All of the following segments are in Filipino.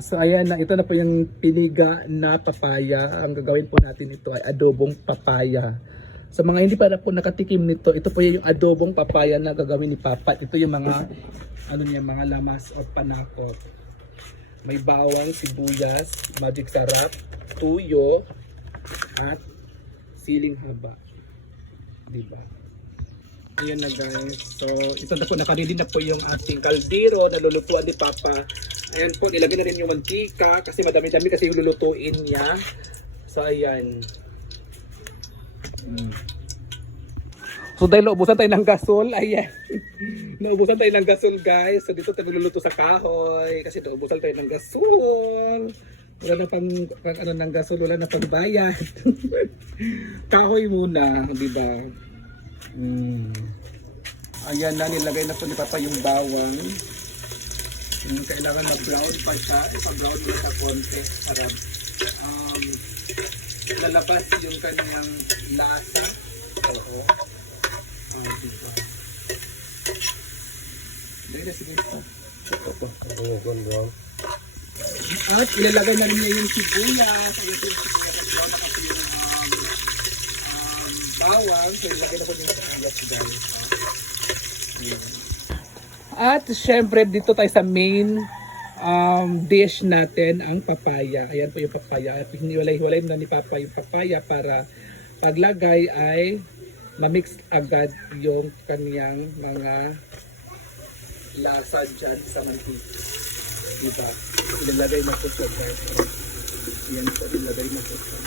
So ayan na, ito na po yung piniga na papaya. Ang gagawin po natin ito ay adobong papaya. Sa mga hindi pa na po nakatikim nito, ito po yung adobong papaya na gagawin ni Papa. Ito yung mga ano niya, mga lamas o panakot. May bawang, sibuyas, magic sarap, tuyo, at siling haba. Diba? Ayan na guys. So, ito na po, nakarili na po yung ating kaldero na lulutuan ni Papa. Ayan po, nilagay na rin yung mantika kasi madami-dami kasi yung lulutuin niya. So, ayan. So, dahil naubusan tayo ng gasol, ayan. Naubusan tayo ng gasol guys. So, dito tayo luluto sa kahoy kasi naubusan tayo ng gasol. Wala na pang ano ng gasol, wala na pang bayad. Kahoy muna, di ba? Ayan na, nilagay na po ni Papa yung bawang. Kailangan na brown pa siya. Ipa-brown mo sa konti. Para lalabas yung kanyang lasa. Oo. Diba? Dahil na sige pa. At ilalagay na niya yung sibuyas. Yung sibuyas. Brown na kasi yung bawang. So ilagay na ko yung sibuyas guys. At syempre dito tayo sa main dish natin, ang papaya. Ayan po yung papaya. At hiniwalay-hiwalay na ni Papa yung papaya para paglagay ay mamix agad yung kaniyang mga lasa dyan sa mantika. Diba? Ilalagay na po siya guys. Ayan po, ilalagay na po siya.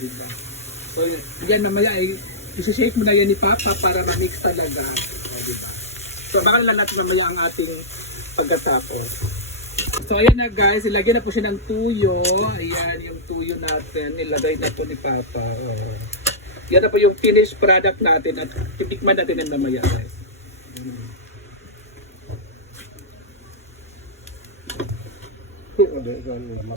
Diba? So yan mamaya ay isi-shake mo na yan ni Papa para ma-mix talaga. Diba? So baka lang natin mamaya ang ating pagkatapos. So ayan na guys, ilagay na po siya ng tuyo. Ayan yung tuyo natin, ilagay na po ni Papa. Yan na po yung finished product natin at titikman natin yan mamaya guys.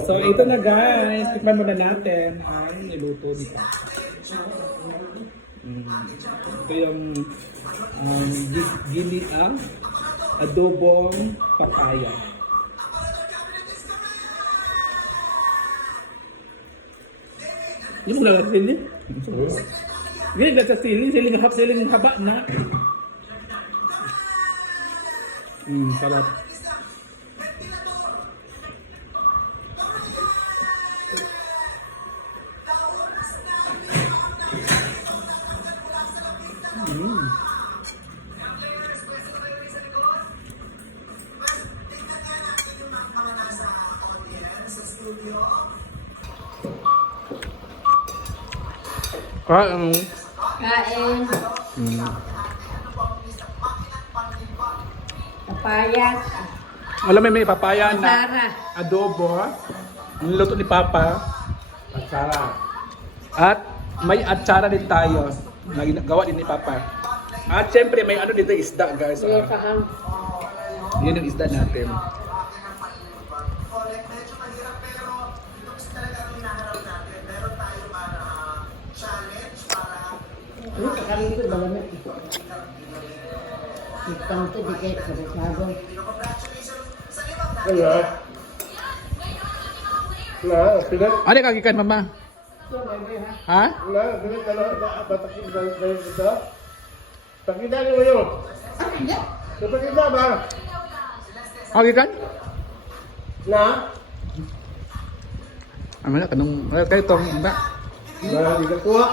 So ito na guys, tikman muna natin ang niluto ni Papa. Ito yung giniang adobong papaya. Yung mga sili? Hindi na sa sili, siling haba na. Sarap. Kain. Papaya. Alam mo may papaya na Sara. adobo. Niluto ni Papa. Atsara. At may atsara din tayo na gawa din ni Papa. At syempre may ano dito isda guys. Yan yung isda natin. Ano kakaroon ito malamit? Itang ito di kayo sabog-sabog. Ano kagikan mama? Ha? Pakita niyo yun. Pakita ba? Kagikan? Na? Ano na kanong kayo tong ba? Na, di ka kuha.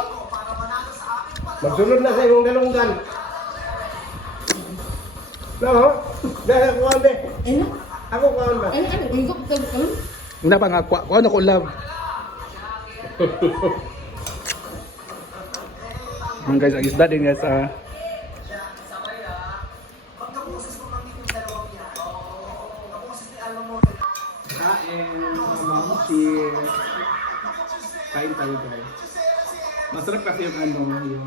Magsunod na sa iyong galunggan. No? Dahil kuha ba? Ano? Ako kuha ba? Ano? Igok ito. Hindi pa nga kuha na ko love. Guys, ang isda din guys. Cheers. Kain tayo guys. Masarap kasi yung ano, yung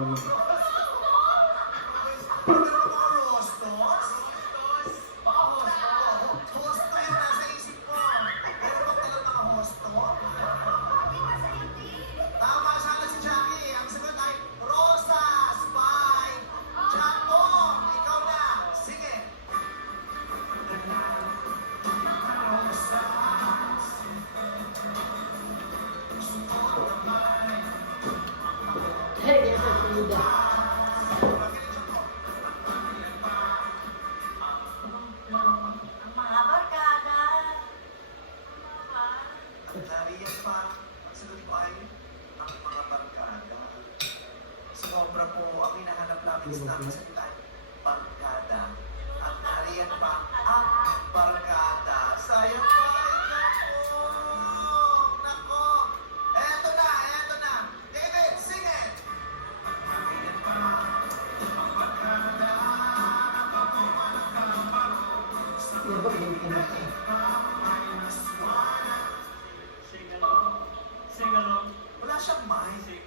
Buda. Nariyan pa, ang sagot ko ay ang mga barkada. Sobra po ang hinahanap namin sa salitaan, barkada. At nariyan pa ang barkada. Sayang pa, nako! Nako! Eto na, eto na! David, sing it! Nariyan pa ang barkada. Diba, hindi ka na. Wala siyang mic.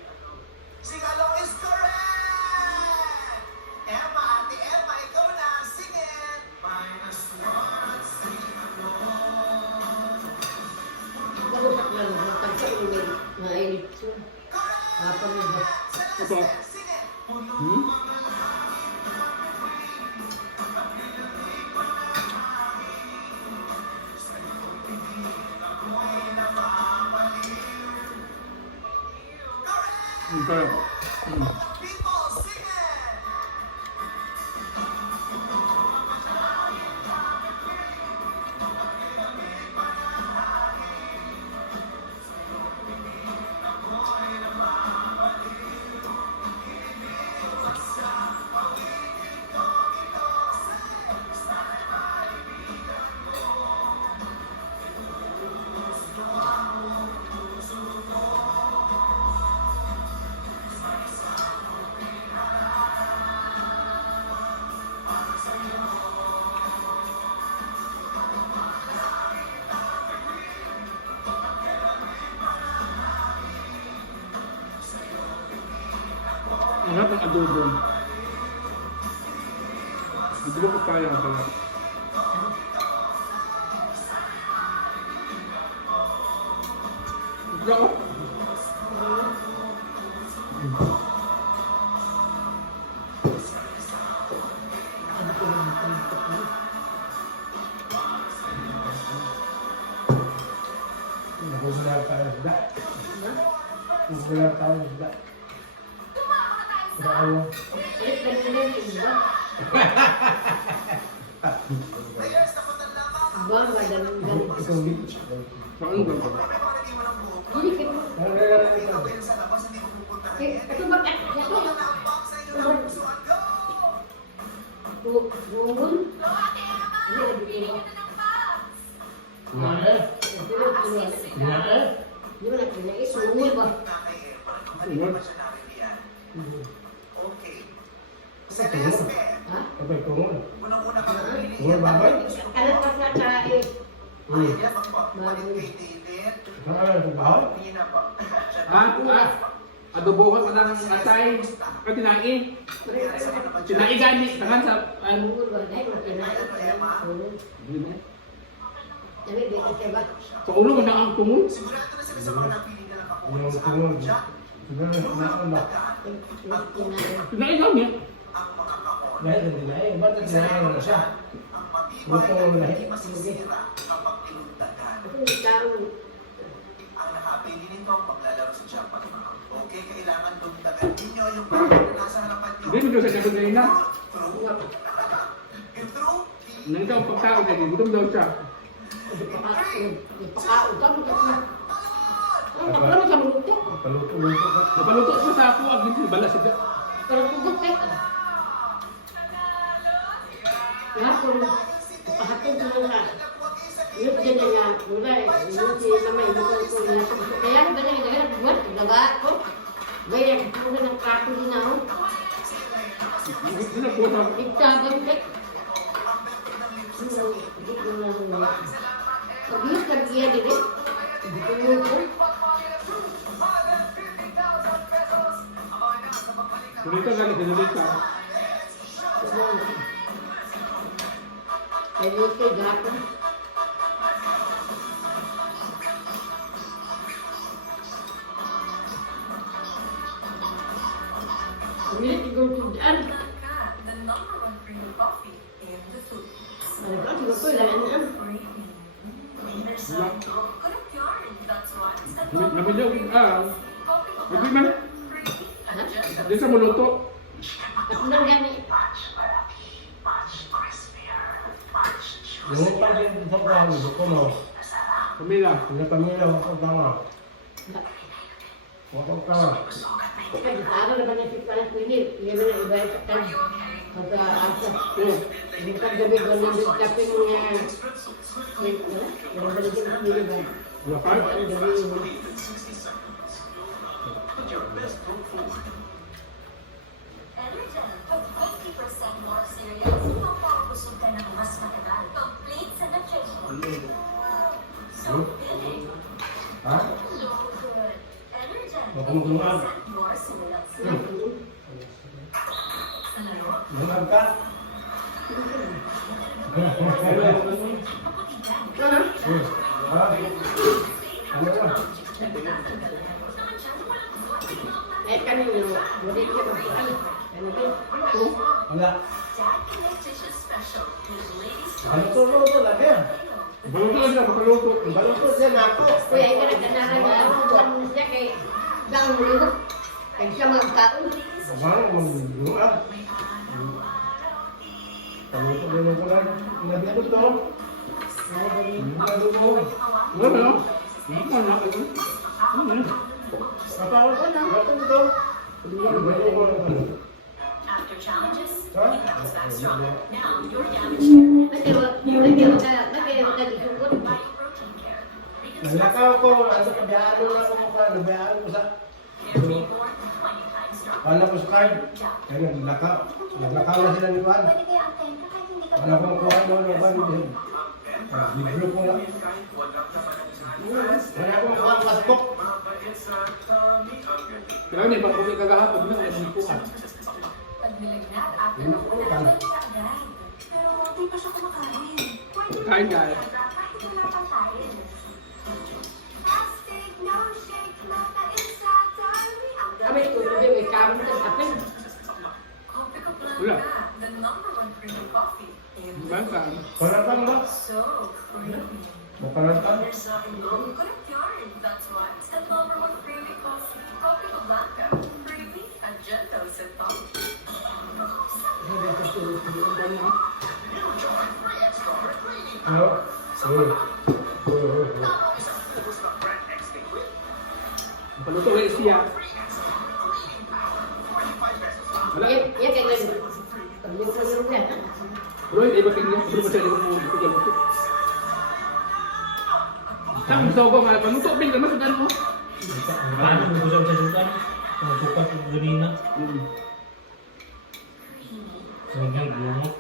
Sing along is correct! Emma, Ate Emma, ikaw na. Sing it! Minus one, sing along. Pag-usak lang, tagsa-ulit. Nailit siya. Apa mo ba? Opo. Sing it! Hmm? Okay. People, sing it! Ang harap ng adobo. Adobo papaya ang sarap. Ito ako. Ano ko lang ito? Nakusulat tayo sa da. Nakusulat tayo sa da. Ayaw. Eh, kanina yung iba. Players, napunta lamang. Ba, madalang ganun. Ikaw dito. Saan ba? May mga nag-iwan ng buhok mo. Hindi ka mo. Ikaw ba yun sa labas, hindi mo pupuntahin? Ito ba? Ito Ito na ang box sa inyo ng pusuan. Go! Bungun? Ano yung dito? Di ba natin na isunod ba? Na kay Emma, hindi pa siya naririyan. Okay. Celeste, Ha? Kapag tungon. unang-una ka mamili. Tungon babay. Ano pa sa kain? Ayaw yan, magpapalit kay David. Ano sa bahay? Hindi na pa. Adobohan mo ng atay. Katinai. Tinai gani. Tangan sa... Bungun ba? Dahil makinain ka lang. Dami, beka siya ba? Sa ulo mo na ang tumul. Sigurado na sila sa mga napili na lang ako. Yung Sa tungon. Jack, Siguro na ba? Kinain. Tinai gani. ang mga kahon. Dahil hindi na eh. Ba't nagsinahin na siya? Ang matibay na hindi masisira kapag tinundagan. Ito yung tao. Ang nakapili nito ang maglalaro sa Japan. Okay, kailangan dundagan ninyo yung bagay na nasa harapan nyo. Hindi mo doon sa kasod na ina. True. Yung true, Nang ito ang pagkaon na gutom daw siya. Ipakaon ka mo kasi. Ano ka ba sa mundo? Paluto-luto ka. Napaluto siya sa ako. Ang hindi bala siya. Pero tugot ka. Kaya kung pahatin ko lang na. Yun din na nga. Wala eh. Yun si Mamay. Kaya dagan buat. Daga ko. Bayang ko ng kapo din ako. Hindi na po sa... Igtagan ka. Hindi ko na. Pag-iyak ka niya din eh. Hindi ko mo. Kunito gani. Kinulit ka. Ay, yun kay gato. Umilit igong tudaan. The number one premium coffee in the food. Ay, kasi ko lang yan. There's a good of yarn, that's why. It's the Nabudyo. coffee Hindi man. free. agenda. Di sa muluto. At nang gani. Yung pa din sa bravo, ko no. Pamila. Yung pamilya, wako ka nga. Wako ka nga. Kasi araw naman yung sikalan ko ini. Yan na iba yung sakal. Pagka asa. Yung paggabi ko nang kape mo nga. Yung baligyan ko nila ba? Lakad. Ang gabi mo. Energen, pag 50% more cereals, mapapabusog ka ng mas matagal. Complete sa nutrition. So filling. Ha? So good. Energen, Magkumag-kumag. 50% more cereals. Sa laro, Lumag ka. kaputigan. Ha? Ano ka? Eh kanino, bulit ka magpuan. Ano ba? Wala. Dad Nutritious Special with ladies' Ano to, luto lang yan. Baluto lang siya, makaluto. Baluto siya na ako. Kuya, ay ka nagkanaran na ano, buwan mo siya kay daang mulo. Kaya siya magkaon. Abang, mag-luwa. Paluto din ako lang. Nabiyado to. Nabiyado mo. Wala ba? Ano na? Kapawal ko na. Ito to. Nabiyado mo lang pala. After challenges, Ha? he comes back strong. Now you're damaged. Nagkaya disukot. Body protein care. Because Naglakaw ko. Ano, nabiyado na ako mukha. Nabiyado ko sa... they're reborn 20 times stronger. Wala ko sa card. Kaya naglakaw. Naglakaw na sila ni Juan. Pwede kaya ang tenta kahit hindi ka Wala kong kuha mo na Juan. Libro ko lang. Wala akong kuha ang pasbok. Kaya niya, bakit may kagahapon na wala kang kuha. Pag nilagnat after Yun ng ako, ulan, tama. siya agad. Pero di pa siya kumakain. Pwede Kain ka. kahit wala pang kain. Plastic, no shake, mata isa, Kami tulad yung may karon sa tapin. Kopiko Wala. Blanca, the #1 premium coffee in the Bangka. Palatang ba? so creamy. Palatang? Correct yarn, that's why it's the #1 premium coffee. Kopiko Blanca, creamy and gentle sa top. Ano? Paluto lang siya. Wala. Yan kaya ganun. Pag-yung na. Bro, iba tingnan. Bro, masaya ko mo. Ito mo. Tang sogo nga panuto ping naman sa mo. Ano? Nagusap sa sukan? Ang sukat sa ganina? Sige, gumok.